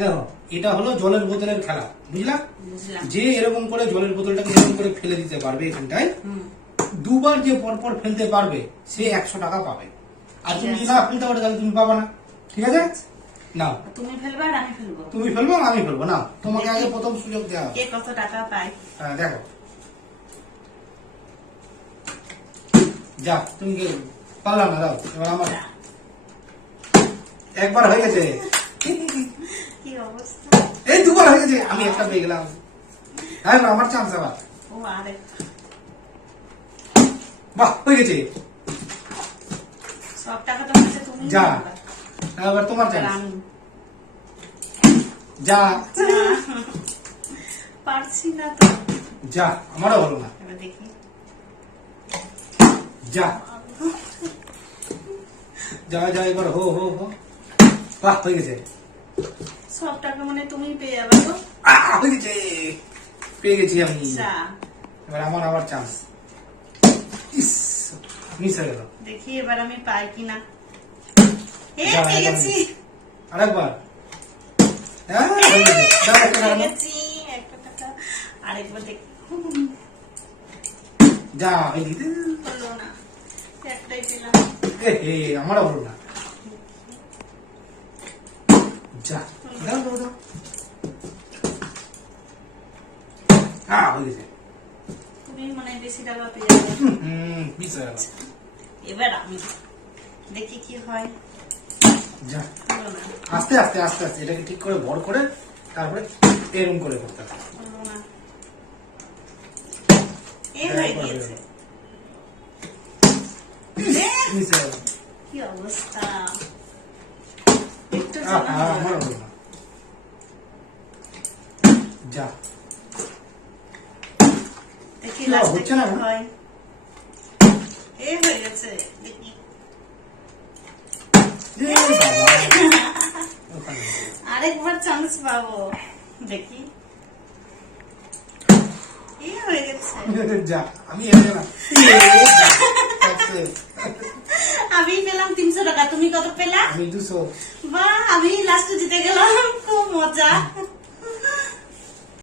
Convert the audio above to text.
দেখো এটা হলো জলের বোতলের খেলা, বুঝলা? বুঝলাম। যে এরকম করে জলের বোতলটাকে এরকম করে ফেলে দিতে পারবে এখানটায়, দুবার যে পরপর ফেলতে পারবে সে 100 টাকা পাবে। আর তুমি যদি না ফেলতে পারো তাহলে তুমি পাবা না, ঠিক আছে? নাও তুমি ফেলবে আর আমি ফেলবো। তুমি ফেলবো আমি ফেলবো, না তোমাকে আগে প্রথম সুযোগ দেওয়া কে কত টাকা পায়। হ্যাঁ দেখো, যা তুমি পারলাম না, দাও এবার আমার। একবার হয়ে গেছে, কি অবস্থা। এই দুবার হয়ে গেছে, আমি একটা পেয়ে গেলাম। হ্যাঁ আমার চান্স আবার। ও আরেক বাহ হয়ে গেছে। সব টাকা তো হচ্ছে তুমি যা এবার তোমার আর চান্স। আমি যা পারছি না তো। যা আমারও বলো না। এবার দেখি। যা যা যা এবার হো হো হো। বাহ হয়ে গেছে। সব টাকা মানে তুমি পেয়ে যাবে তো। হয়ে গেছে, পেয়ে গেছি আমি। আচ্ছা এবার আমার আবার চান্স। ইস মিস হয়ে গেল। দেখি এবার আমি পাই কিনা। যা, পেয়ে এবার গেছি। আরেকবার। হ্যাঁ হয়ে গেছে। দাও একটা পেয়ে টাকা দাও। গেছি একটা টাকা। আরেকবার দেখি। যা এই দিতে। হলো না, একটাই পেলাম। আমারও হলো না। যা দাও দাও দাও। হয়ে গেছে। তুমি মানে বেশি টাকা পেয়ে যাবে। মিস হয়ে গেল। এবার আমি দেখি কি হয়। যা হলো না, আস্তে আস্তে আস্তে আস্তে এটাকে ঠিক করে ভর করে তারপরে এরকম করে করতে হবে। হলো না। এই হয়ে গিয়েছে। মিস হয়ে গেল। কি অবস্থা। একটু আমারও হলো না। যা দেখি না, লাস্টে হচ্ছে কি না। হয়। এই হয়ে গেছে দেখি। ওখানে। আরেকবার চান্স পাবো দেখি। এই হয়ে গেছে। যা আমি হেরে গেলাম। আমি পেলাম 300 টাকা, তুমি কত পেলা? আমি 200। বাহ, আমি লাস্টে জিতে গেলাম, খুব মজা।